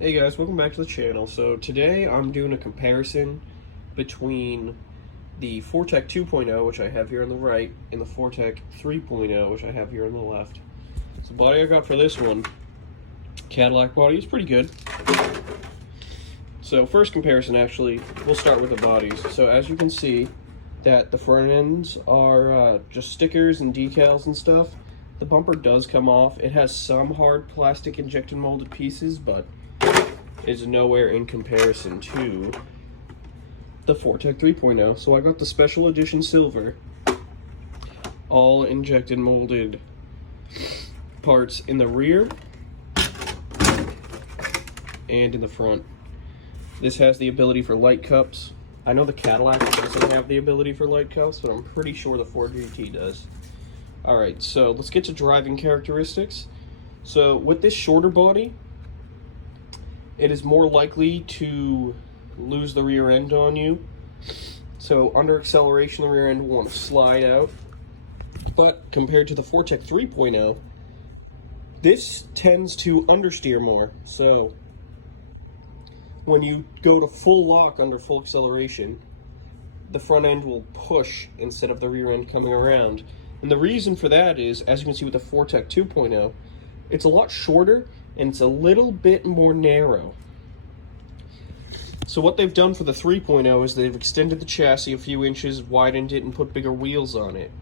Hey guys, welcome back to the channel. So today I'm doing a comparison between the Vortec 2.0, which I have here on the right, and the Vortec 3.0, which I have here on the left. So the body I got for this one, Cadillac body, is pretty good. So first comparison, actually, we'll start with the bodies. So as you can see, that the front ends are just stickers and decals and stuff. The bumper does come off. It has some hard plastic injection molded pieces, but is nowhere in comparison to the Vortec 3.0. So I got the special edition silver, all injected molded parts in the rear and in the front. This has the ability for light cups. I know the Cadillac doesn't have the ability for light cups, but I'm pretty sure the Ford GT does. Alright, so let's get to driving characteristics. So with this shorter body, it is more likely to lose the rear end on you. So under acceleration, the rear end will want to slide out. But compared to the Vortec 3.0, this tends to understeer more. So when you go to full lock under full acceleration, the front end will push instead of the rear end coming around. And the reason for that is, as you can see with the Vortec 2.0, it's a lot shorter and it's a little bit more narrow. So what they've done for the 3.0 is they've extended the chassis a few inches, widened it, and put bigger wheels on it.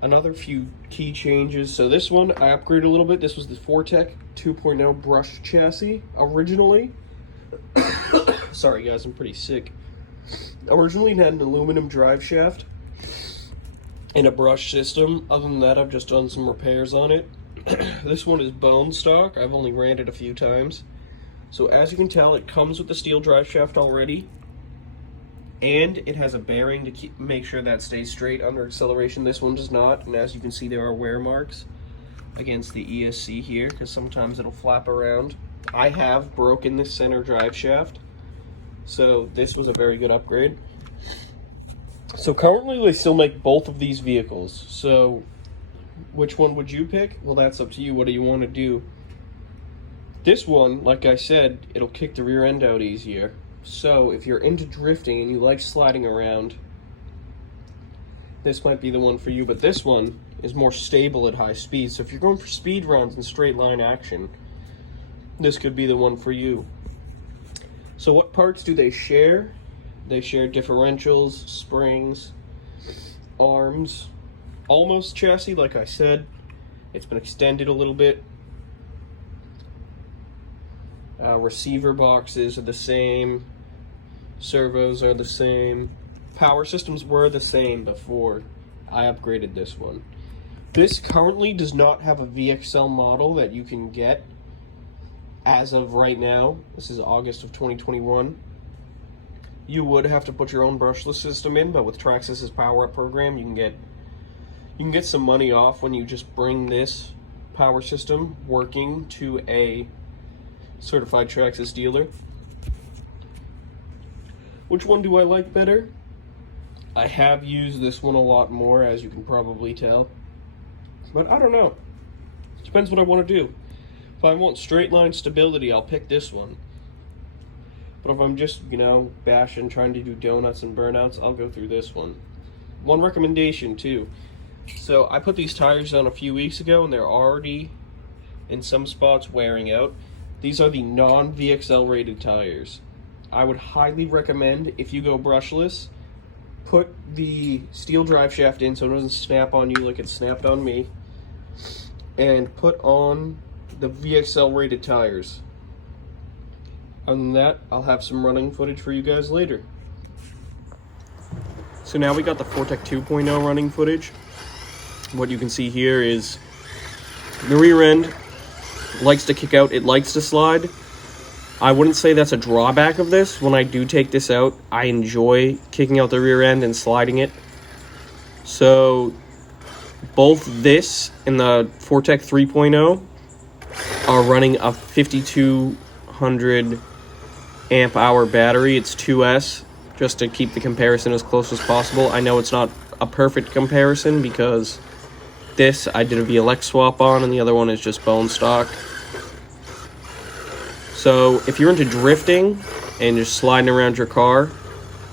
Another few key changes. So this one, I upgraded a little bit. This was the Vortec 2.0 brush chassis originally. Sorry guys, I'm pretty sick. Originally it had an aluminum drive shaft and a brush system. Other than that, I've just done some repairs on it. This one is bone stock. I've only ran it a few times. So as you can tell, it comes with the steel drive shaft already, and it has a bearing to make sure that stays straight under acceleration. This one does not, and as you can see, there are wear marks against the ESC here, because sometimes it'll flap around. I have broken this center drive shaft, so this was a very good upgrade. So currently they still make both of these vehicles. So which one would you pick? Well, that's up to you. What do you want to do? This one, like I said, it'll kick the rear end out easier. So if you're into drifting and you like sliding around, this might be the one for you. But this one is more stable at high speed. So if you're going for speed rounds and straight line action, this could be the one for you. So what parts do they share? They share differentials, springs, arms, almost chassis, like I said. It's been extended a little bit. Receiver boxes are the same. Servos are the same. Power systems were the same before I upgraded this one. This currently does not have a VXL model that you can get as of right now. This is August of 2021. You would have to put your own brushless system in, but with Traxxas's Power Up program, you can get some money off when you just bring this power system working to a certified Traxxas dealer. Which one do I like better? I have used this one a lot more, as you can probably tell. But I don't know. It depends what I want to do. If I want straight line stability, I'll pick this one. But if I'm just, bashing, trying to do donuts and burnouts, I'll go through this one. One recommendation, too. So I put these tires on a few weeks ago, and they're already, in some spots, wearing out. These are the non-VXL rated tires. I would highly recommend, if you go brushless, put the steel drive shaft in so it doesn't snap on you like it snapped on me, and put on the VXL rated tires. Other than that, I'll have some running footage for you guys later. So now we got the Vortec 2.0 running footage. What you can see here is the rear end likes to kick out, it likes to slide. I wouldn't say that's a drawback of this. When I do take this out, I enjoy kicking out the rear end and sliding it. So both this and the Vortec 3.0 are running a 5200 amp hour battery. It's 2S, just to keep the comparison as close as possible. I know it's not a perfect comparison because this I did a VLX swap on, and the other one is just bone stock. So if you're into drifting and just sliding around your car,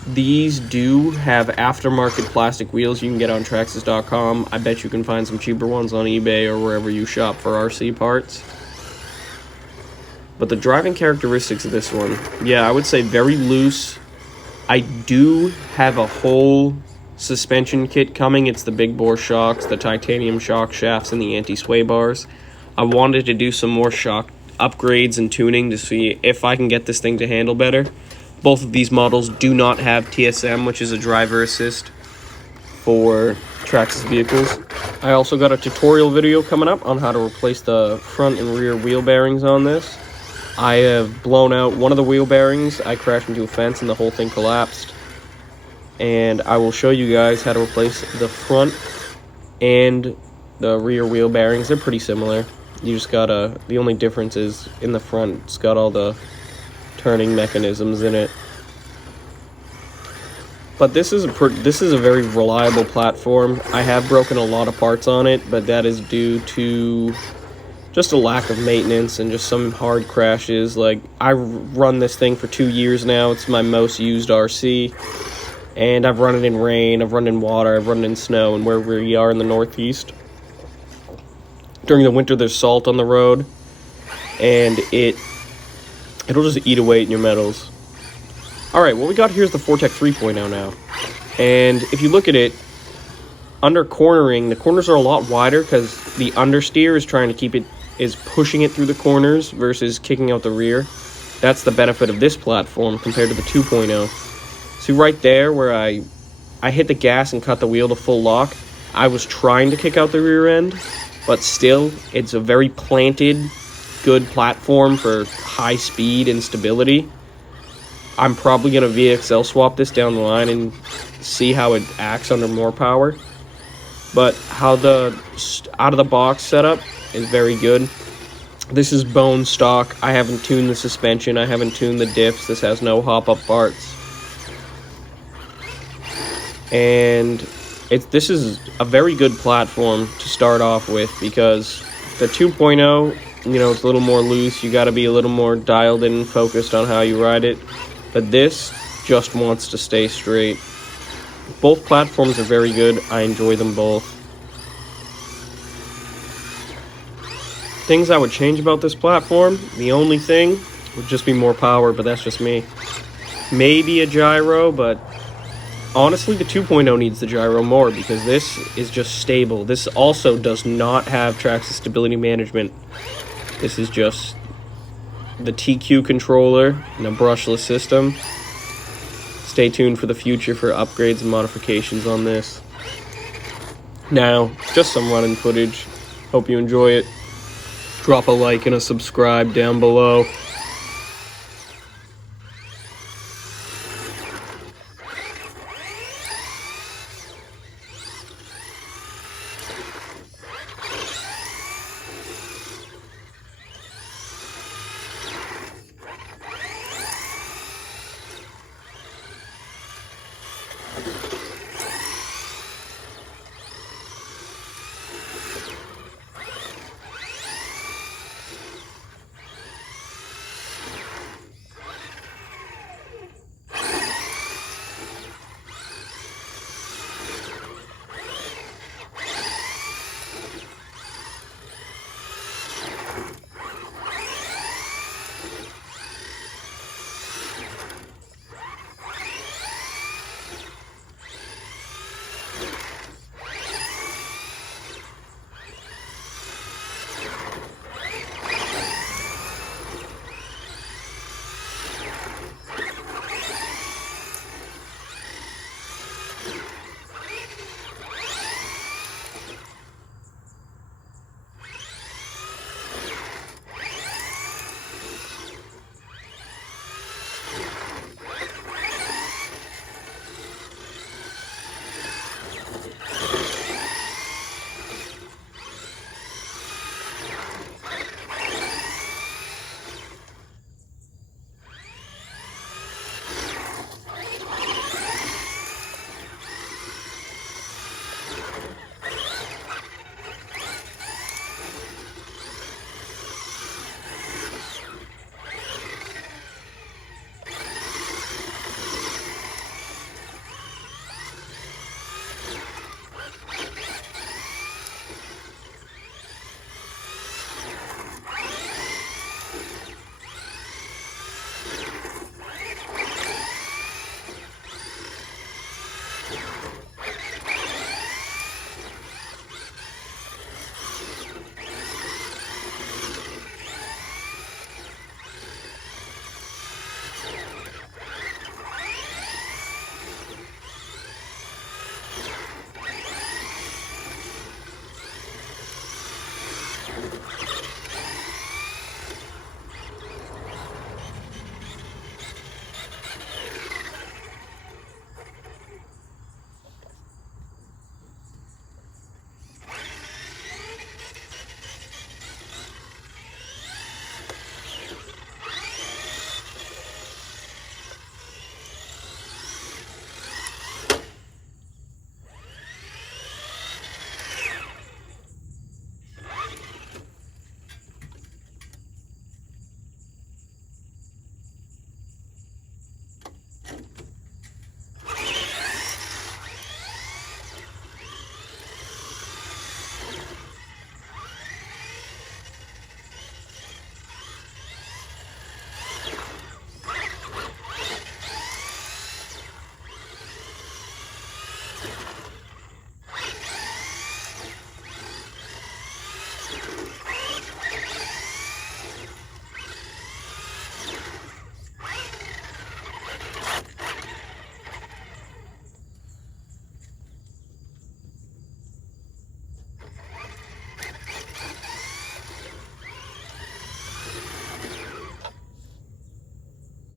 these do have aftermarket plastic wheels you can get on Traxxas.com. I bet you can find some cheaper ones on eBay or wherever you shop for RC parts. But the driving characteristics of this one, yeah, I would say very loose. I do have a whole suspension kit coming. It's the big bore shocks, the titanium shock shafts, and the anti-sway bars. I wanted to do some more shock upgrades and tuning to see if I can get this thing to handle better. Both of these models do not have TSM, which is a driver assist for Traxxas vehicles. I also got a tutorial video coming up on how to replace the front and rear wheel bearings on this. I have blown out one of the wheel bearings. I crashed into a fence and the whole thing collapsed. And I will show you guys how to replace the front and the rear wheel bearings. They're pretty similar. You just gotta, the only difference is in the front, it's got all the turning mechanisms in it. But this is a very reliable platform. I have broken a lot of parts on it, but that is due to just a lack of maintenance and just some hard crashes. Like, I run this thing for 2 years now. It's my most used RC. And I've run it in rain, I've run it in water, I've run it in snow, and where we are in the Northeast. During the winter, there's salt on the road, and it'll just eat away at your metals. Alright, what we got here is the Vortec 3.0 now. And if you look at it, under cornering, the corners are a lot wider because the understeer is pushing it through the corners versus kicking out the rear. That's the benefit of this platform compared to the 2.0. See right there where I hit the gas and cut the wheel to full lock, I was trying to kick out the rear end, but still, it's a very planted, good platform for high speed and stability. I'm probably going to VXL swap this down the line and see how it acts under more power. But how the out-of-the-box setup is very good. This is bone stock. I haven't tuned the suspension. I haven't tuned the diffs. This has no hop-up parts. And this is a very good platform to start off with because the 2.0, you know, it's a little more loose. You got to be a little more dialed in and focused on how you ride it. But this just wants to stay straight. Both platforms are very good. I enjoy them both. Things I would change about this platform, the only thing would just be more power, but that's just me. Maybe a gyro, but honestly, the 2.0 needs the gyro more because this is just stable. This also does not have Traxxas stability management. This is just the TQ controller and a brushless system. Stay tuned for the future for upgrades and modifications on this. Now, just some running footage. Hope you enjoy it. Drop a like and a subscribe down below.